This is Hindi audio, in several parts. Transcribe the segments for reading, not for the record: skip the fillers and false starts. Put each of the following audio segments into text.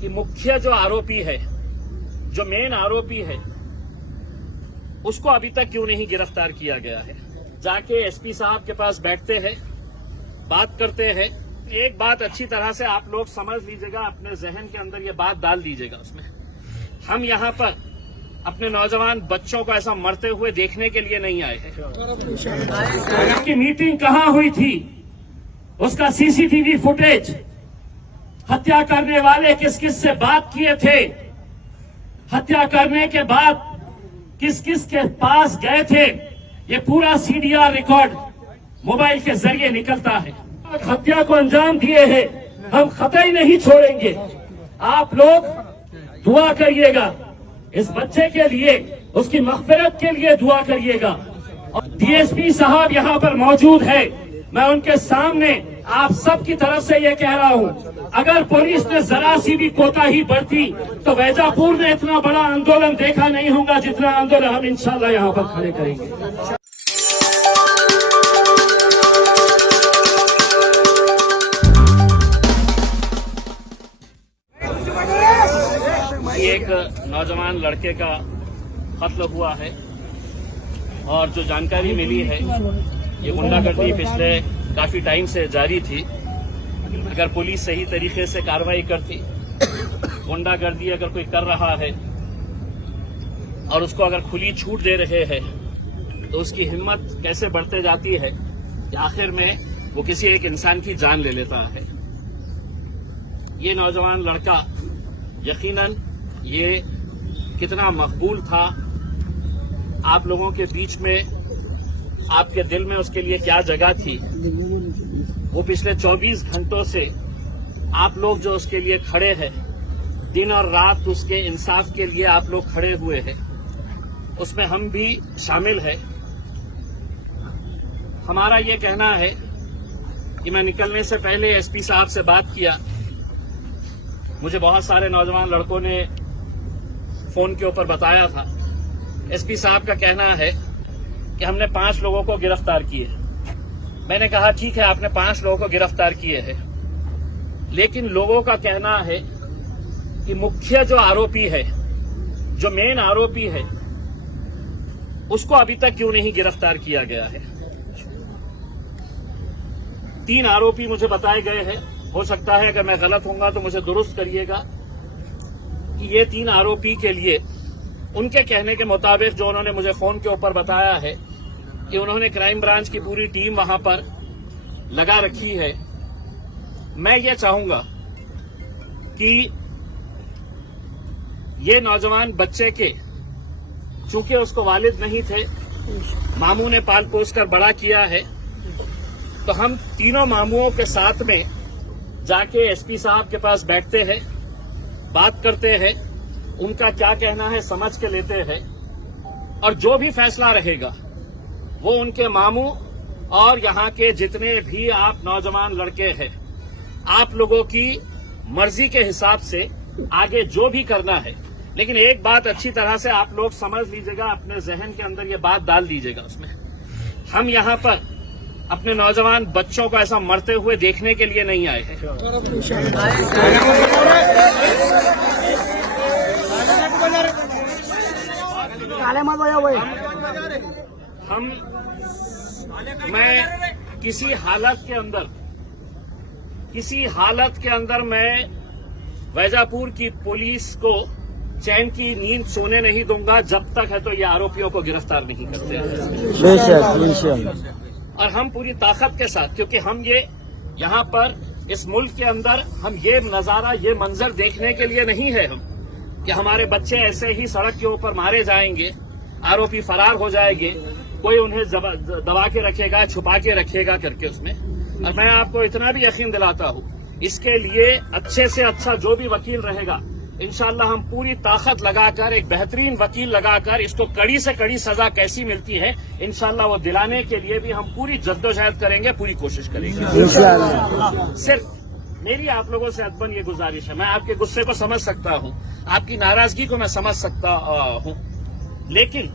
कि मुख्य जो आरोपी है, जो मेन आरोपी है, उसको अभी तक क्यों नहीं गिरफ्तार किया गया है। जाके एसपी साहब के पास बैठते हैं, बात करते हैं। एक बात अच्छी तरह से आप लोग समझ लीजिएगा, अपने जहन के अंदर ये बात डाल दीजिएगा। उसमें हम यहाँ पर अपने नौजवान बच्चों को ऐसा मरते हुए देखने के लिए नहीं आए हैं। उसकी मीटिंग कहाँ हुई थी, उसका सीसीटीवी फुटेज, हत्या करने वाले किस किस से बात किए थे, हत्या करने के बाद किस किस के पास गए थे, ये पूरा सीडीआर रिकॉर्ड मोबाइल के जरिए निकलता है। हत्या को अंजाम दिए हैं, हम कतई नहीं छोड़ेंगे। आप लोग दुआ करिएगा इस बच्चे के लिए, उसकी मग़फ़िरत के लिए दुआ करिएगा। और डीएसपी साहब यहाँ पर मौजूद है, मैं उनके सामने आप सब की तरफ से ये कह रहा हूँ, अगर पुलिस ने जरा सी भी कोताही बरती तो वैजापुर में इतना बड़ा आंदोलन देखा नहीं होगा जितना आंदोलन हम इंशाल्लाह यहाँ पर खड़े करेंगे। एक नौजवान लड़के का कत्ल हुआ है और जो जानकारी मिली है, ये गुंडागर्दी पिछले काफी टाइम से जारी थी। अगर पुलिस सही तरीके से कार्रवाई करती, गुंडागर्दी अगर कोई कर रहा है और उसको अगर खुली छूट दे रहे हैं, तो उसकी हिम्मत कैसे बढ़ते जाती है कि आखिर में वो किसी एक इंसान की जान ले लेता है। ये नौजवान लड़का यकीनन ये कितना मकबूल था, आप लोगों के बीच में, आपके दिल में उसके लिए क्या जगह थी, वो पिछले 24 घंटों से आप लोग जो उसके लिए खड़े हैं, दिन और रात उसके इंसाफ के लिए आप लोग खड़े हुए हैं, उसमें हम भी शामिल हैं। हमारा ये कहना है कि मैं निकलने से पहले एसपी साहब से बात किया, मुझे बहुत सारे नौजवान लड़कों ने फोन के ऊपर बताया था। एसपी साहब का कहना है कि हमने 5 लोगों को गिरफ्तार किए। मैंने कहा ठीक है, आपने 5 लोगों को गिरफ्तार किए हैं, लेकिन लोगों का कहना है कि मुख्य जो आरोपी है, जो मेन आरोपी है, उसको अभी तक क्यों नहीं गिरफ्तार किया गया है। 3 आरोपी मुझे बताए गए हैं, हो सकता है अगर मैं गलत होऊंगा तो मुझे दुरुस्त करिएगा, कि ये 3 आरोपी के लिए उनके कहने के मुताबिक जो उन्होंने मुझे फोन के ऊपर बताया है कि उन्होंने क्राइम ब्रांच की पूरी टीम वहां पर लगा रखी है। मैं ये चाहूंगा कि ये नौजवान बच्चे के, चूंकि उसको वालिद नहीं थे, मामू ने पाल पोस कर बड़ा किया है, तो हम तीनों मामुओं के साथ में जाके एसपी साहब के पास बैठते हैं, बात करते हैं, उनका क्या कहना है समझ के लेते हैं, और जो भी फैसला रहेगा वो उनके मामू और यहाँ के जितने भी आप नौजवान लड़के हैं, आप लोगों की मर्जी के हिसाब से आगे जो भी करना है। लेकिन एक बात अच्छी तरह से आप लोग समझ लीजिएगा, अपने जहन के अंदर ये बात डाल दीजिएगा। उसमें हम यहाँ पर अपने नौजवान बच्चों को ऐसा मरते हुए देखने के लिए नहीं आए हैं। मैं किसी हालत के अंदर मैं वैजापुर की पुलिस को चैन की नींद सोने नहीं दूंगा जब तक है तो ये आरोपियों को गिरफ्तार नहीं करते। और हम पूरी ताकत के साथ, क्योंकि हम ये यहाँ पर इस मुल्क के अंदर हम ये नजारा, ये मंजर देखने के लिए नहीं है हम कि हमारे बच्चे ऐसे ही सड़क के ऊपर मारे जाएंगे, आरोपी फरार हो जाएंगे, कोई उन्हें दबा के रखेगा, छुपा के रखेगा करके उसमें। और मैं आपको इतना भी यकीन दिलाता हूँ, इसके लिए अच्छे से अच्छा जो भी वकील रहेगा, इंशाल्लाह हम पूरी ताकत लगाकर, एक बेहतरीन वकील लगाकर, इसको कड़ी से कड़ी सजा कैसी मिलती है इंशाल्लाह वो दिलाने के लिए भी हम पूरी जद्दोजहद करेंगे, पूरी कोशिश करेंगे। सिर्फ मेरी आप लोगों से अदबन ये गुजारिश है, मैं आपके गुस्से को समझ सकता हूँ, आपकी नाराजगी को मैं समझ सकता हूँ, लेकिन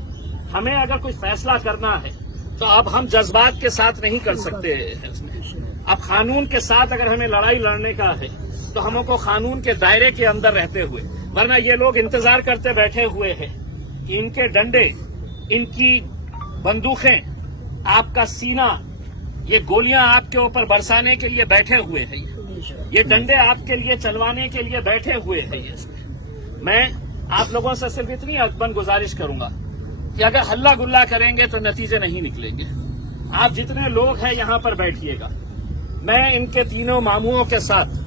हमें अगर कोई फैसला करना है तो अब हम जज्बात के साथ नहीं कर सकते हैं। अब कानून के साथ अगर हमें लड़ाई लड़ने का है तो हमको कानून के दायरे के अंदर रहते हुए, वरना ये लोग इंतजार करते बैठे हुए हैं कि इनके डंडे, इनकी बंदूकें, आपका सीना, ये गोलियां आपके ऊपर बरसाने के लिए बैठे हुए हैं। ये डंडे आपके लिए चलवाने के लिए बैठे हुए हैं। मैं आप लोगों से सिर्फ इतनी अकबन गुजारिश करूंगा कि अगर हल्ला गुल्ला करेंगे तो नतीजे नहीं निकलेंगे। आप जितने लोग हैं यहां पर बैठिएगा। मैं इनके तीनों मामुओं के साथ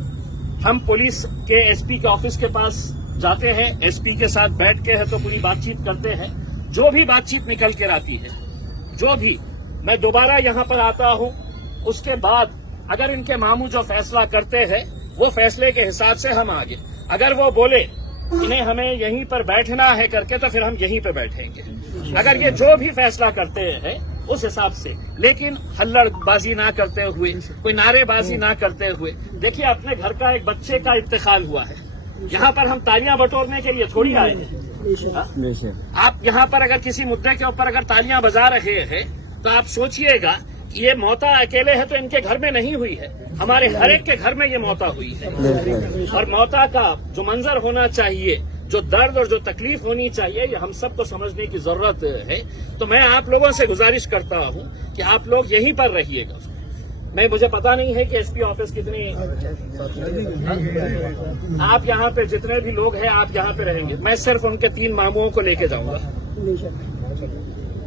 हम पुलिस के एसपी के ऑफिस के पास जाते हैं, एसपी के साथ बैठ के है तो पूरी बातचीत करते हैं। जो भी बातचीत निकल कर आती है, जो भी, मैं दोबारा यहां पर आता हूं। उसके बाद अगर इनके मामू जो फैसला करते हैं वो फैसले के हिसाब से हम आगे, अगर वो बोले इन्हें हमें यहीं पर बैठना है करके तो फिर हम यहीं पर बैठेंगे। अगर ये जो भी फैसला करते हैं उस हिसाब से, लेकिन हल्लड़बाजी ना करते हुए, कोई नारेबाजी ना करते हुए। देखिए, अपने घर का एक बच्चे का इंतकाल हुआ है, यहाँ पर हम तालियां बटोरने के लिए थोड़ी आए हैं। आप यहाँ पर अगर किसी मुद्दे के ऊपर अगर तालियां बजा रहे हैं तो आप सोचिएगा कि ये मौता अकेले है तो इनके घर में नहीं हुई है, हमारे हर एक के घर में ये मौता हुई है। और मौता का जो मंजर होना चाहिए, जो दर्द और जो तकलीफ होनी चाहिए, ये हम सबको समझने की जरूरत है। तो मैं आप लोगों से गुजारिश करता हूं कि आप लोग यहीं पर रहिएगा। मुझे पता नहीं है कि एसपी ऑफिस कितनी, आप यहाँ पे जितने भी लोग हैं आप यहाँ पे रहेंगे। मैं सिर्फ उनके 3 मामुओं को लेके जाऊंगा,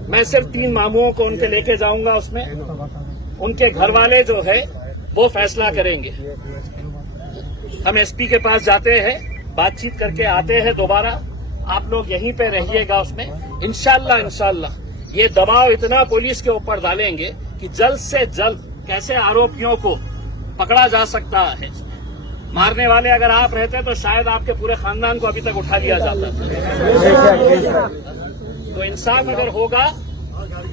मैं सिर्फ 3 मामुओं को उनके लेके जाऊंगा। उसमें उनके घर वाले जो है वो फैसला करेंगे। हम एसपी के पास जाते हैं, बातचीत करके आते हैं दोबारा। आप लोग यहीं पे रहिएगा। उसमें इंशाल्लाह ये दबाव इतना पुलिस के ऊपर डालेंगे कि जल्द से जल्द कैसे आरोपियों को पकड़ा जा सकता है। मारने वाले अगर आप रहते तो शायद आपके पूरे खानदान को अभी तक उठा लिया जाता। तो इंसाफ अगर होगा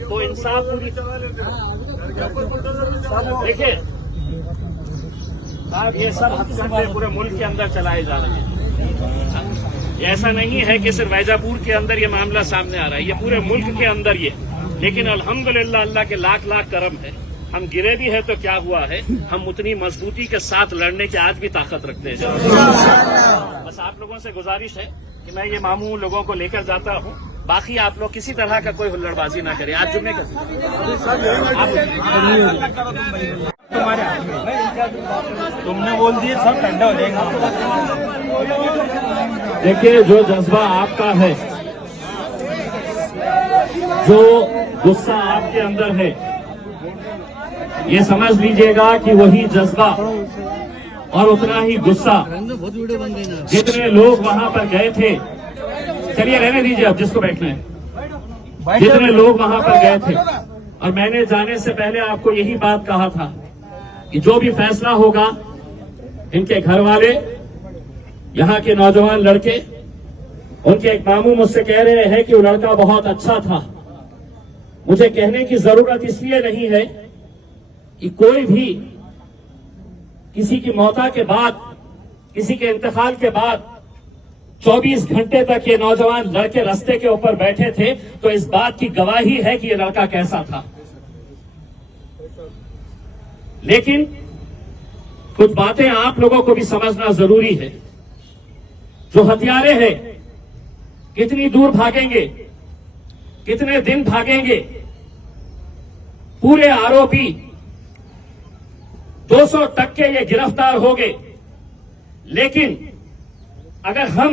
तो इंसाफ पूरी, देखिए ये सब हथकंडे पूरे मुल्क के अंदर चलाए जा रहे हैं। ऐसा नहीं है कि सिर्फ वैजापुर के अंदर ये मामला सामने आ रहा है, ये पूरे मुल्क के अंदर ये। लेकिन अल्हम्दुलिल्लाह अल्लाह के लाख लाख करम है, हम गिरे भी है तो क्या हुआ है, हम उतनी मजबूती के साथ लड़ने की आज भी ताकत रखते हैं। बस आप लोगों से गुजारिश है कि मैं ये मामू लोगों को लेकर जाता हूँ। बाकी आप लोग किसी तरह का कोई हुल्लड़बाजी ना करें। आज जुम्मे तुमने बोल दिए सब ठंडा हो जाएगा। देखिए, जो जज्बा आपका है, जो गुस्सा आपके अंदर है, ये समझ लीजिएगा कि वही जज्बा और उतना ही गुस्सा जितने लोग वहां पर गए थे, चलिए रहने दीजिए अब जिसको बैठना है, जितने लोग वहां पर गए थे। और मैंने जाने से पहले आपको यही बात कहा था कि जो भी फैसला होगा, इनके घर वाले, यहाँ के नौजवान लड़के, उनके एक मामू मुझसे कह रहे हैं कि वो लड़का बहुत अच्छा था। मुझे कहने की जरूरत इसलिए नहीं है कि कोई भी किसी की मौत के बाद, किसी के इंतकाल के बाद 24 घंटे तक ये नौजवान लड़के रास्ते के ऊपर बैठे थे, तो इस बात की गवाही है कि ये लड़का कैसा था। लेकिन कुछ बातें आप लोगों को भी समझना जरूरी है। जो हत्यारे हैं कितनी दूर भागेंगे, कितने दिन भागेंगे। पूरे आरोपी 200% ये गिरफ्तार हो गए। लेकिन अगर हम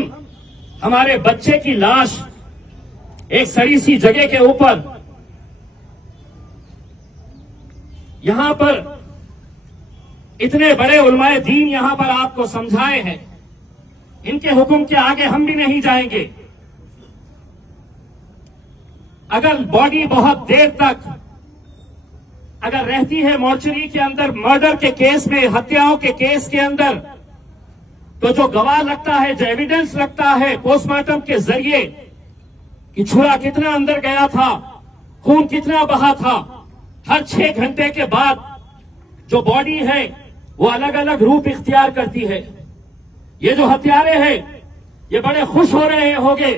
हमारे बच्चे की लाश एक सड़ी सी जगह के ऊपर, यहां पर इतने बड़े उलमाए दीन यहां पर आपको समझाए हैं, इनके हुक्म के आगे हम भी नहीं जाएंगे। अगर बॉडी बहुत देर तक अगर रहती है मोर्चरी के अंदर, मर्डर के केस में, हत्याओं के केस के अंदर, तो जो गवाह लगता है, जो एविडेंस लगता है पोस्टमार्टम के जरिए कि छुरा कितना अंदर गया था, खून कितना बहा था, हर 6 घंटे के बाद जो बॉडी है वो अलग अलग रूप इख्तियार करती है। ये जो हत्यारे हैं ये बड़े खुश हो रहे होंगे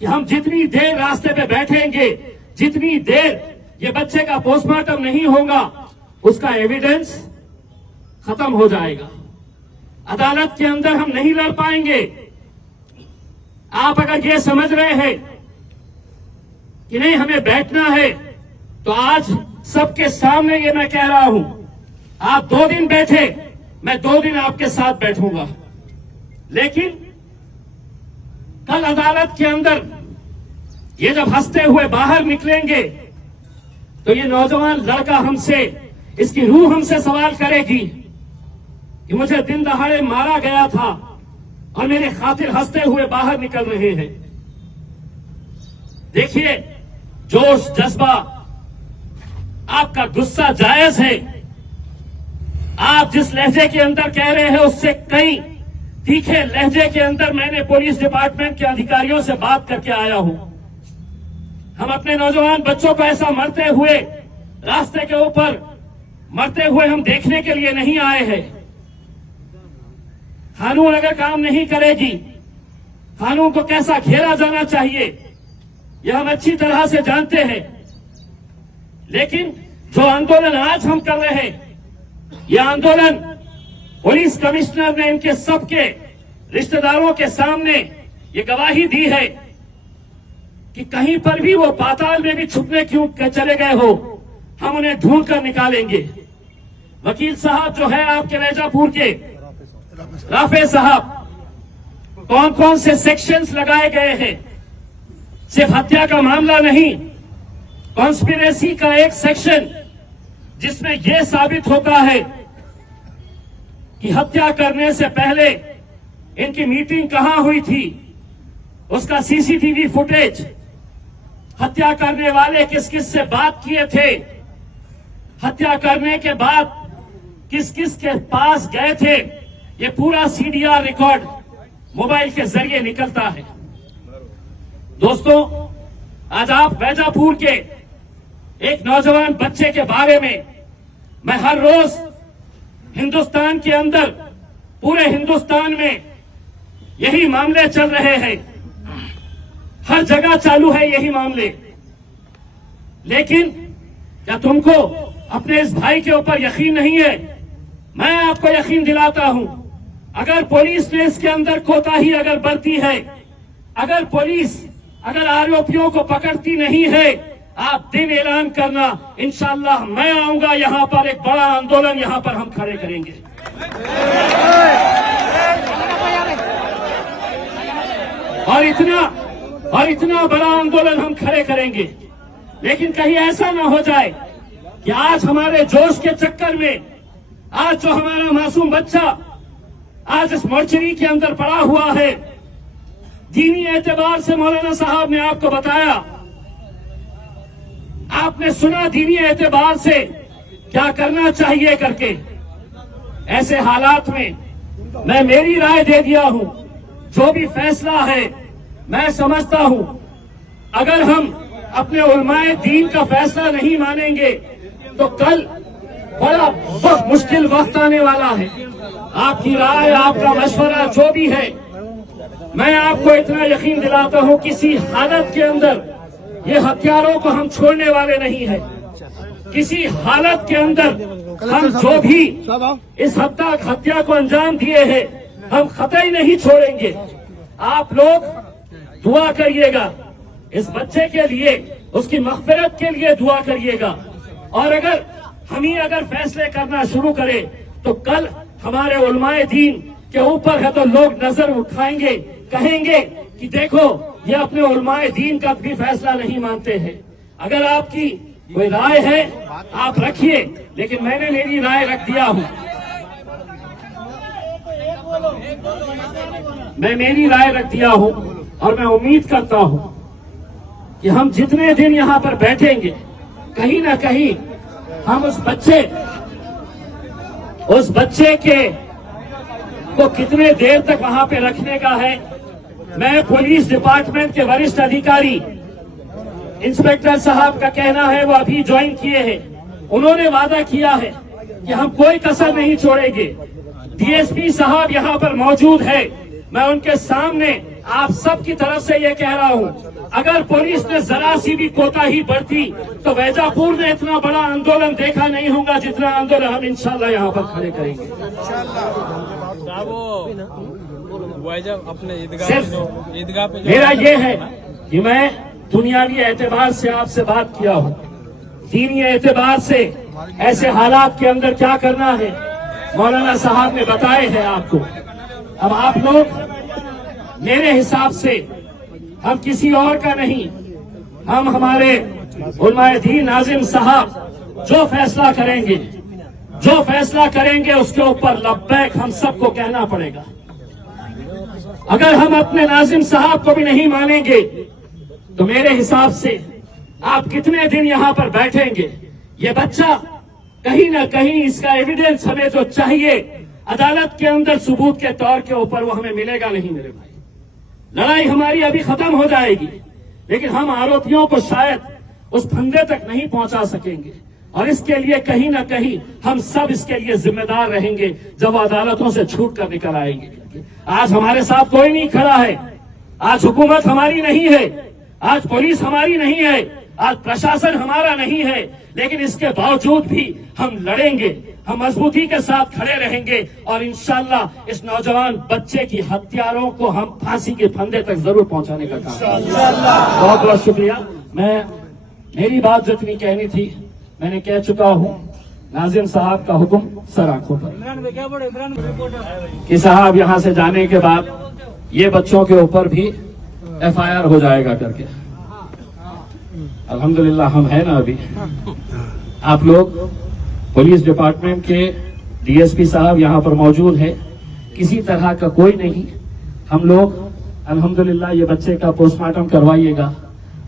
कि हम जितनी देर रास्ते पे बैठेंगे, जितनी देर ये बच्चे का पोस्टमार्टम नहीं होगा, उसका एविडेंस खत्म हो जाएगा। अदालत के अंदर हम नहीं लड़ पाएंगे। आप अगर ये समझ रहे हैं कि नहीं हमें बैठना है, तो आज सबके सामने ये मैं कह रहा हूं, आप 2 दिन बैठे, मैं 2 दिन आपके साथ बैठूंगा। लेकिन कल अदालत के अंदर ये जब हंसते हुए बाहर निकलेंगे, तो ये नौजवान लड़का हमसे, इसकी रूह हमसे सवाल करेगी कि मुझे दिन दहाड़े मारा गया था और मेरे खातिर हंसते हुए बाहर निकल रहे हैं। देखिए, जोश जज्बा, आपका गुस्सा जायज है। आप जिस लहजे के अंदर कह रहे हैं, उससे कई तीखे लहजे के अंदर मैंने पुलिस डिपार्टमेंट के अधिकारियों से बात करके आया हूं। हम अपने नौजवान बच्चों को ऐसा मरते हुए, रास्ते के ऊपर मरते हुए हम देखने के लिए नहीं आए हैं। कानून अगर काम नहीं करेगी, कानून को कैसा घेरा जाना चाहिए, यह हम अच्छी तरह से जानते हैं। लेकिन जो आंदोलन आज हम कर रहे हैं, यह आंदोलन पुलिस कमिश्नर ने इनके सबके रिश्तेदारों के सामने ये गवाही दी है कि कहीं पर भी वो पाताल में भी छुपने क्यों चले गए हो, हम उन्हें ढूंढ कर निकालेंगे। वकील साहब जो है आपके रैजापुर के, राफे साहब, कौन कौन से सेक्शंस लगाए गए हैं? सिर्फ हत्या का मामला नहीं, कॉन्स्पिरेसी का एक सेक्शन जिसमें यह साबित होता है कि हत्या करने से पहले इनकी मीटिंग कहां हुई थी, उसका सीसीटीवी फुटेज, हत्या करने वाले किस किस से बात किए थे, हत्या करने के बाद किस किस के पास गए थे, ये पूरा सीडीआर रिकॉर्ड मोबाइल के जरिए निकलता है। दोस्तों, आज आप वैजापुर के एक नौजवान बच्चे के बारे में, मैं हर रोज हिंदुस्तान के अंदर, पूरे हिंदुस्तान में यही मामले चल रहे हैं, हर जगह चालू है यही मामले। लेकिन क्या तुमको अपने इस भाई के ऊपर यकीन नहीं है? मैं आपको यकीन दिलाता हूं, अगर पुलिस ने इसके अंदर कोताही अगर बरती है, अगर पुलिस अगर आरोपियों को पकड़ती नहीं है, आप दिन ऐलान करना, इंशाअल्लाह मैं आऊंगा यहां पर, एक बड़ा आंदोलन यहां पर हम खड़े करेंगे। और इतना बड़ा आंदोलन हम खड़े करेंगे। लेकिन कहीं ऐसा ना हो जाए कि आज हमारे जोश के चक्कर में, आज जो हमारा मासूम बच्चा आज इस मोर्चरी के अंदर पड़ा हुआ है, दीनी एतबार से मौलाना साहब ने आपको बताया, आपने सुना दीनी एतबार से क्या करना चाहिए करके। ऐसे हालात में मैं मेरी राय दे दिया हूं, जो भी फैसला है मैं समझता हूं, अगर हम अपने उलमाए दीन का फैसला नहीं मानेंगे तो कल बड़ा बहुत मुश्किल वक्त आने वाला है। आपकी राय, आपका मशवरा जो भी है, मैं आपको इतना यकीन दिलाता हूं, किसी हालत के अंदर ये हथियारों को हम छोड़ने वाले नहीं है। किसी हालत के अंदर हम जो भी इस हत्या को अंजाम दिए हैं, हम कतई नहीं छोड़ेंगे। आप लोग दुआ करिएगा इस बच्चे के लिए, उसकी मग़फ़िरत के लिए दुआ करिएगा। और अगर हम ही अगर फैसले करना शुरू करें तो कल हमारे उलमाए दीन के ऊपर है तो लोग नजर उठाएंगे, कहेंगे कि देखो ये अपने उलमाए दीन का भी फैसला नहीं मानते हैं। अगर आपकी कोई राय है आप रखिए, लेकिन मैंने मेरी राय रख दिया हूं। मैं मेरी राय रख दिया हूं और मैं उम्मीद करता हूं कि हम जितने दिन यहां पर बैठेंगे, कहीं ना कहीं हम उस बच्चे के को कितने देर तक वहां पे रखने का है। मैं पुलिस डिपार्टमेंट के वरिष्ठ अधिकारी इंस्पेक्टर साहब का कहना है, वो अभी ज्वाइन किए हैं, उन्होंने वादा किया है कि हम कोई कसर नहीं छोड़ेंगे। डीएसपी साहब यहां पर मौजूद है, मैं उनके सामने आप सब की तरफ से ये कह रहा हूं, अगर पुलिस ने जरा सी भी कोताही बरती तो वैजापुर में इतना बड़ा आंदोलन देखा नहीं होगा जितना आंदोलन हम इंशाल्लाह यहां पर खड़े करेंगे। आप वो जब अपने सिर्फ ईदगाह पे मेरा ये है कि मैं दुनियावी एतबार से आपसे बात किया हूँ, दीनी एतबार से ऐसे हालात के अंदर क्या करना है मौलाना साहब ने बताए हैं आपको। अब आप लोग मेरे हिसाब से हम किसी और का नहीं, हम हमारे उलमाए दीन नाजिम साहब जो फैसला करेंगे उसके ऊपर लब्बैक हम सबको कहना पड़ेगा। अगर हम अपने नाजिम साहब को भी नहीं मानेंगे तो मेरे हिसाब से आप कितने दिन यहां पर बैठेंगे। ये बच्चा कहीं ना कहीं इसका एविडेंस हमें जो चाहिए अदालत के अंदर सबूत के तौर के ऊपर वो हमें मिलेगा नहीं मेरे भाई। लड़ाई हमारी अभी खत्म हो जाएगी, लेकिन हम आरोपियों को शायद उस फंदे तक नहीं पहुंचा सकेंगे, और इसके लिए कहीं ना कहीं हम सब इसके लिए जिम्मेदार रहेंगे जब वो अदालतों से छूट कर निकल आएंगे। आज हमारे साथ कोई नहीं खड़ा है, आज हुकूमत हमारी नहीं है, आज पुलिस हमारी नहीं है, आज प्रशासन हमारा नहीं है, लेकिन इसके बावजूद भी हम लड़ेंगे, हम मजबूती के साथ खड़े रहेंगे और इंशाल्लाह इस नौजवान बच्चे की हत्यारों को हम फांसी के फंदे तक जरूर पहुंचाने का काम। बहुत बहुत शुक्रिया। मेरी बात जितनी कहनी थी मैंने कह चुका हूं। नाजिम साहब का हुक्म सर आंखों पर कि साहब यहां से जाने के बाद ये बच्चों के ऊपर भी FIR हो जाएगा करके। अल्हम्दुलिल्लाह हम है ना अभी। आप लोग पुलिस डिपार्टमेंट के DSP साहब यहाँ पर मौजूद है, किसी तरह का कोई नहीं। हम लोग अल्हम्दुलिल्लाह ये बच्चे का पोस्टमार्टम करवाइएगा,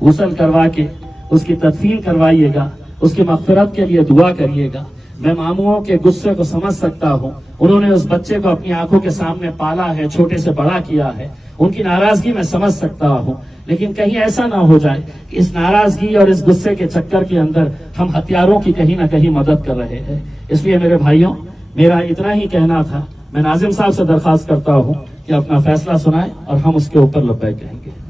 गुस्ल करवा के उसकी तदफीन करवाइएगा, उसकी मग़फ़िरत के लिए दुआ करिएगा। मैं मामूओं के गुस्से को समझ सकता हूँ, उन्होंने उस बच्चे को अपनी आंखों के सामने पाला है, छोटे से बड़ा किया है, उनकी नाराजगी मैं समझ सकता हूँ, लेकिन कहीं ऐसा ना हो जाए कि इस नाराजगी और इस गुस्से के चक्कर के अंदर हम हत्यारों की कहीं ना कहीं मदद कर रहे हैं। इसलिए मेरे भाइयों, मेरा इतना ही कहना था। मैं नाजिम साहब से दरख्वास्त करता हूँ कि अपना फैसला सुनाएं और हम उसके ऊपर लब्बैक कहेंगे।